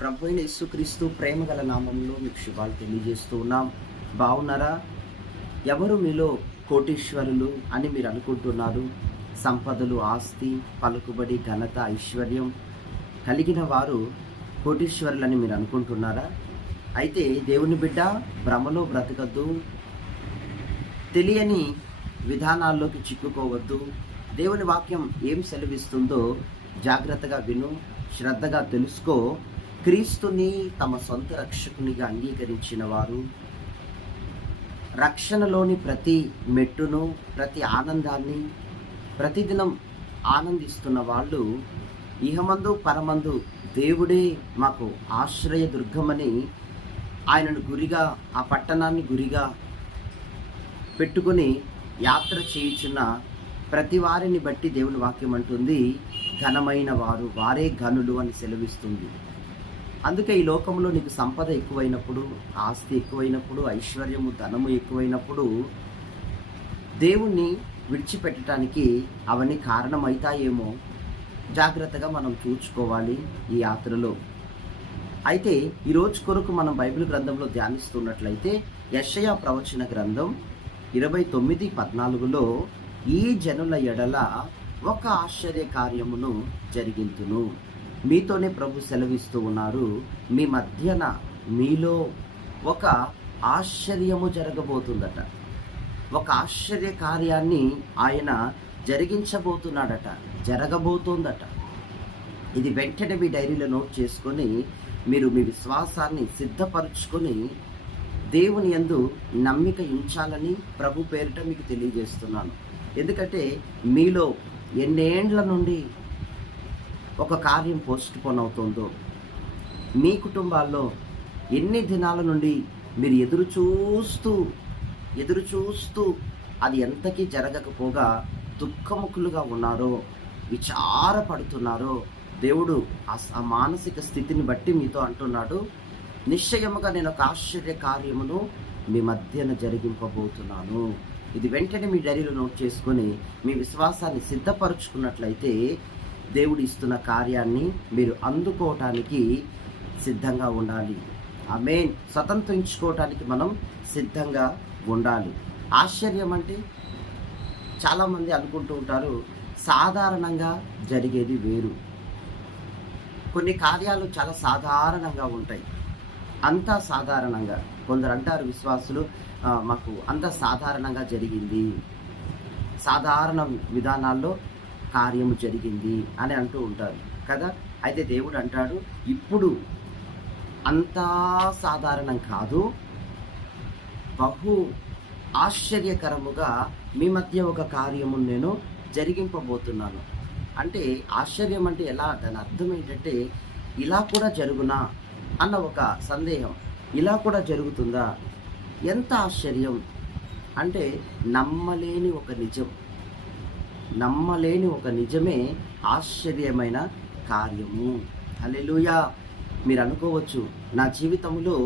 ప్రభు అయిన యేసుక్రీస్తు ప్రేమ గల నామంలో మీకు శుభాలు తెలియజేస్తూ ఉన్నాం. బాగున్నారా? ఎవరు మీలో కోటీశ్వరులు అని మీరు అనుకుంటున్నారు? సంపదలు, ఆస్తి, పలుకుబడి, ఘనత, ఐశ్వర్యం కలిగిన వారు కోటీశ్వరులని మీరు అనుకుంటున్నారా? అయితే దేవుని బిడ్డ, భ్రమలో బ్రతకద్దు, తెలియని విధానాల్లోకి చిక్కుకోవద్దు. దేవుని వాక్యం ఏం సెలవిస్తుందో జాగ్రత్తగా విను, శ్రద్ధగా తెలుసుకో. క్రీస్తుని తమ సొంత రక్షకునిగా అంగీకరించిన వారు రక్షణలోని ప్రతి మెట్టును, ప్రతి ఆనందాన్ని ప్రతిదినం ఆనందిస్తున్న వాళ్ళు ఇహమందు పరమందు దేవుడే మాకు ఆశ్రయ దుర్గమని ఆయనను గురిగా, ఆ పట్టణాన్ని గురిగా పెట్టుకొని యాత్ర చేయుచున్న ప్రతి వారిని బట్టి దేవుని వాక్యం అంటుంది, ఘనమైన వారు వారే ఘనులు అని సెలవిస్తుంది. అందుకే ఈ లోకంలో నీకు సంపద ఎక్కువైనప్పుడు, ఆస్తి ఎక్కువైనప్పుడు, ఐశ్వర్యము, ధనము ఎక్కువైనప్పుడు దేవుణ్ణి విడిచిపెట్టడానికి అవన్నీ కారణమవుతాయేమో జాగ్రత్తగా మనం చూసుకోవాలి ఈ యాత్రలో. అయితే ఈరోజు కొరకు మనం బైబిల్ గ్రంథంలో ధ్యానిస్తున్నట్లయితే యెషయా ప్రవచన గ్రంథం 29:14లో ఈ జనుల ఎడల ఒక ఆశ్చర్య కార్యమును జరిగింతును. మీతోనే ప్రభు సెలవిస్తూ ఉన్నారు, మీ మధ్యన మీలో ఒక ఆశ్చర్యము జరగబోతుందట. ఒక ఆశ్చర్య కార్యాన్ని ఆయన జరిగించబోతున్నాడట, జరగబోతోందట. ఇది వెంటనే మీ డైరీలో నోట్ చేసుకొని మీరు మీ విశ్వాసాన్ని సిద్ధపరచుకొని దేవుని యందు నమ్మిక ఉంచాలని ప్రభు పేరిట మీకు తెలియజేస్తున్నాను. ఎందుకంటే మీలో ఎన్నేండ్ల నుండి ఒక కార్యం పోస్ట్ పోన్ అవుతుందో, మీ కుటుంబాల్లో ఎన్ని దినాల నుండి మీరు ఎదురు చూస్తూ అది ఎంతకీ జరగకపోగా దుఃఖముఖులుగా ఉన్నారో, విచారపడుతున్నారో, దేవుడు ఆ మానసిక స్థితిని బట్టి మీతో అంటున్నాడు, నిశ్చయముగా నేను ఒక ఆశ్చర్య కార్యమును మీ మధ్యన జరిగింపబోతున్నాను. ఇది వెంటనే మీ డైరీలో నోట్ చేసుకొని మీ విశ్వాసాన్ని సిద్ధపరచుకున్నట్లయితే దేవుడు ఇస్తున్న కార్యాన్ని మీరు అందుకోవటానికి సిద్ధంగా ఉండాలి. ఆమేన్. స్వతంత్రించుకోవటానికి మనం సిద్ధంగా ఉండాలి. ఆశ్చర్యం అంటే చాలామంది అనుకుంటూ ఉంటారు, సాధారణంగా జరిగేది వేరు. కొన్ని కార్యాలు చాలా సాధారణంగా ఉంటాయి, అంతా సాధారణంగా. కొందరు అంటారు విశ్వాసులు, మాకు అంత సాధారణంగా జరిగింది, సాధారణ విధానాల్లో కార్యము జరిగింది అని అంటూ ఉంటారు కదా. అయితే దేవుడు అంటాడు, ఇప్పుడు అంతా సాధారణం కాదు, బహు ఆశ్చర్యకరముగా మీ మధ్య ఒక కార్యము నేను జరిగింపబోతున్నాను. అంటే ఆశ్చర్యం అంటే ఎలా, దాని అర్థం ఏంటంటే ఇలా కూడా జరుగునా అన్న ఒక సందేహం. ఇలా కూడా జరుగుతుందా? ఎంత ఆశ్చర్యం అంటే నమ్మలేని ఒక నిజమే ఆశ్చర్యమైన కార్యము. హల్లెలూయా. మీరు అనుకోవచ్చు, నా జీవితంలో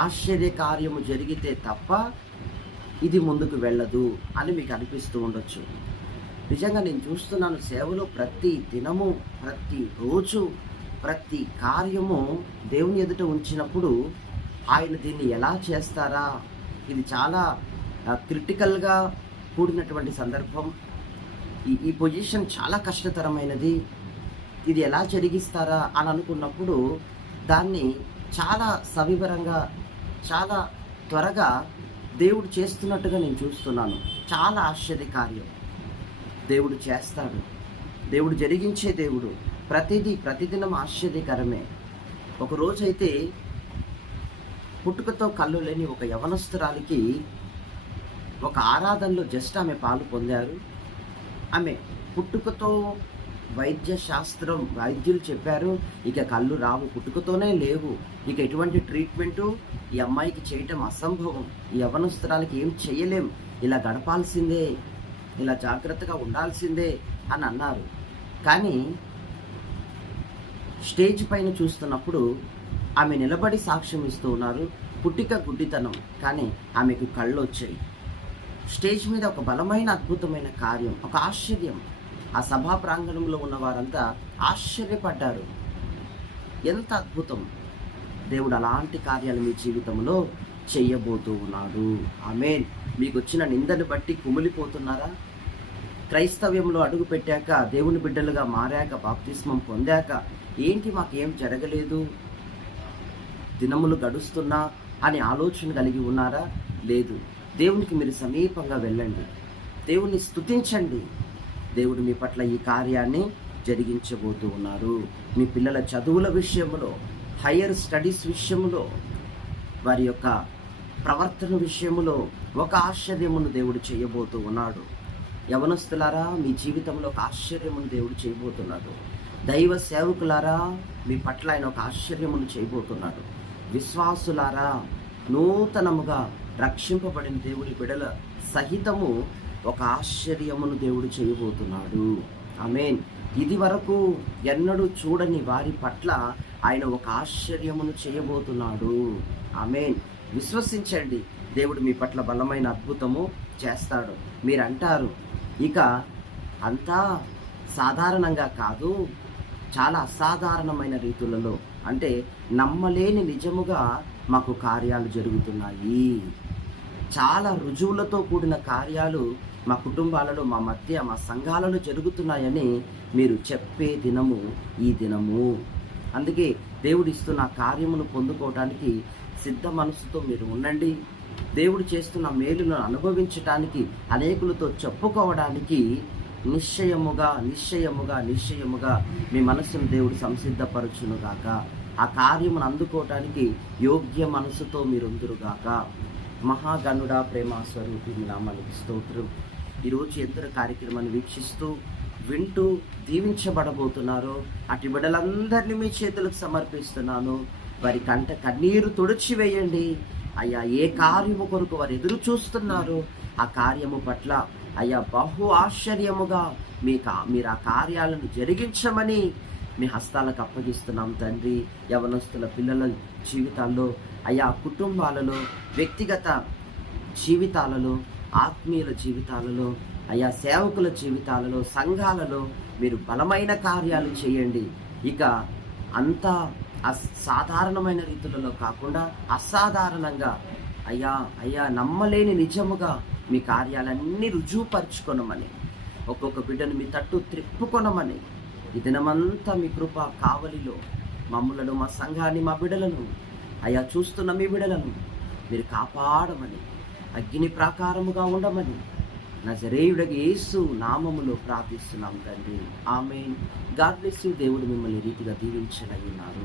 ఆశ్చర్య కార్యము జరిగితే తప్ప ఇది ముందుకు వెళ్ళదు అని మీకు అనిపిస్తూ ఉండొచ్చు. నిజంగా నేను చూస్తున్నాను, సేవలో ప్రతి దినము, ప్రతి రోజు, ప్రతి కార్యము దేవుని ఎదుట ఉంచినప్పుడు ఆయన దీన్ని ఎలా చేస్తారా, ఇది చాలా క్రిటికల్గా కూడినటువంటి సందర్భం, ఈ పొజిషన్ చాలా కష్టతరమైనది, ఇది ఎలా జరిగిస్తారా అని అనుకున్నప్పుడు దాన్ని చాలా సవివరంగా, చాలా త్వరగా దేవుడు చేస్తున్నట్టుగా నేను చూస్తున్నాను. చాలా ఆశ్చర్య కార్యం దేవుడు చేస్తాడు. దేవుడు జరిగించే దేవుడు. ప్రతిదినం ఆశ్చర్యకరమే. ఒకరోజైతే పుట్టుకతో కళ్ళు లేని ఒక యవనస్తురాలికి ఒక ఆరాధనలో జస్ట్ ఆమె పాలు పొందారు. ఆమె పుట్టుకతో వైద్యులు చెప్పారు, ఇక కళ్ళు రావు, పుట్టుకతోనే లేవు, ఇక ఎటువంటి ట్రీట్మెంటు ఈ అమ్మాయికి చేయటం అసంభవం, ఈ యవనస్తురాలకి ఏం చేయలేం, ఇలా గడపాల్సిందే, ఇలా జాగ్రత్తగా ఉండాల్సిందే అని అన్నారు. కానీ స్టేజ్ పైన చూస్తున్నప్పుడు ఆమె నిలబడి సాక్ష్యం ఇస్తూ ఉన్నారు, పుట్టిక గుడ్డితనం, కానీ ఆమెకు కళ్ళు వచ్చాయి. స్టేజ్ మీద ఒక బలమైన అద్భుతమైన కార్యం, ఒక ఆశ్చర్యం. ఆ సభా ప్రాంగణంలో ఉన్న వారంతా ఆశ్చర్యపడ్డారు. ఎంత అద్భుతం! దేవుడు అలాంటి కార్యాలు మీ జీవితంలో చెయ్యబోతూ ఉన్నాడు. ఆమేన్. మీకు వచ్చిన నిందను బట్టి కుమిలిపోతున్నారా? క్రైస్తవ్యంలో అడుగు పెట్టాక, దేవుని బిడ్డలుగా మారాక, బాప్తిస్మం పొందాక ఏంటి మాకేం జరగలేదు, దినములు గడుస్తున్నా అనే ఆలోచన కలిగి ఉన్నారా? లేదు. దేవునికి మీరు సమీపంగా వెళ్ళండి, దేవుణ్ణి స్తుతించండి. దేవుడు మీ పట్ల ఈ కార్యాన్ని జరిగించబోతూ ఉన్నారు. మీ పిల్లల చదువుల విషయంలో, హయ్యర్ స్టడీస్ విషయంలో, వారి యొక్క ప్రవర్తన విషయంలో ఒక ఆశ్చర్యమును దేవుడు చేయబోతూ ఉన్నాడు. యవనస్తులారా, మీ జీవితంలో ఒక ఆశ్చర్యమును దేవుడు చేయబోతున్నాడు. దైవ సేవకులారా, మీ పట్ల ఆయన ఒక ఆశ్చర్యమును చేయబోతున్నాడు. విశ్వాసులారా, నూతనముగా రక్షింపబడిన దేవుని బిడల సహితము ఒక ఆశ్చర్యమును దేవుడు చేయబోతున్నాడు. ఆమేన్. ఇది వరకు ఎన్నడూ చూడని వారి పట్ల ఆయన ఒక ఆశ్చర్యమును చేయబోతున్నాడు. ఆమేన్. విశ్వసించండి, దేవుడు మీ పట్ల బలమైన అద్భుతము చేస్తాడు. మీరు అంటారు, ఇక అంతా సాధారణంగా కాదు, చాలా అసాధారణమైన రీతులలో, అంటే నమ్మలేని నిజముగా మాకు కార్యాలు జరుగుతున్నాయి, చాలా రుజువులతో కూడిన కార్యాలు మా కుటుంబాలలో, మా మధ్య, మా సంఘాలలో జరుగుతున్నాయని మీరు చెప్పే దినము ఈ దినము. అందుకే దేవుడు ఇస్తున్న కార్యమును పొందుకోవడానికి సిద్ధ మనసుతో మీరు ఉండండి. దేవుడు చేస్తున్న మేలును అనుభవించటానికి, అనేకులతో చెప్పుకోవడానికి నిశ్చయముగా మీ మనస్సును దేవుడు సంసిద్ధపరచునుగాక. ఆ కార్యమును అందుకోవటానికి యోగ్య మనసుతో మీరుందురుగాక. మహాగణుడా, ప్రేమ స్వరూపి, మీ నామానికి స్తోత్రం. ఈరోజు ఎందరో కార్యక్రమాన్ని వీక్షిస్తూ వింటూ దీవించబడబోతున్నారో అటు బిడ్డలందరినీ మీ చేతులకు సమర్పిస్తున్నాను. వారి కంట కన్నీరు తుడిచివేయండి అయ్యా. ఏ కార్యము కొరకు వారు ఎదురు చూస్తున్నారో ఆ కార్యము పట్ల అయ్యా బహు ఆశ్చర్యముగా మీరు ఆ కార్యాలను జరిగించమని మీ హస్తాలకు అప్పగిస్తున్నాం తండ్రి. యవనస్తుల పిల్లల జీవితాల్లో, అయ్యా కుటుంబాలలో, వ్యక్తిగత జీవితాలలో, ఆత్మీయుల జీవితాలలో, అయ్యా సేవకుల జీవితాలలో, సంఘాలలో మీరు బలమైన కార్యాలు చేయండి. ఇక అంతా సాధారణమైన రీతులలో కాకుండా అసాధారణంగా అయ్యా నమ్మలేని నిజముగా మీ కార్యాలన్నీ రుజువుపరుచుకొనమని, ఒక్కొక్క బిడ్డను మీ తట్టు త్రిప్పుకొనమని, ఈ దినమంతా మీ కృప కావలిలో మమ్ములను, మా సంఘాన్ని, మా బిడ్డలను, అయ్యా చూస్తున్న మీ బిడ్డలను మీరు కాపాడమని, అగ్ని ప్రాకారముగా ఉండమని నజరేయుడగు యేసు నామములో ప్రార్థిస్తున్నాం తండ్రి. ఆమేన్. God bless you. దేవుడు మిమ్మల్ని రీతిగా దీవించనయ్యున్నారు.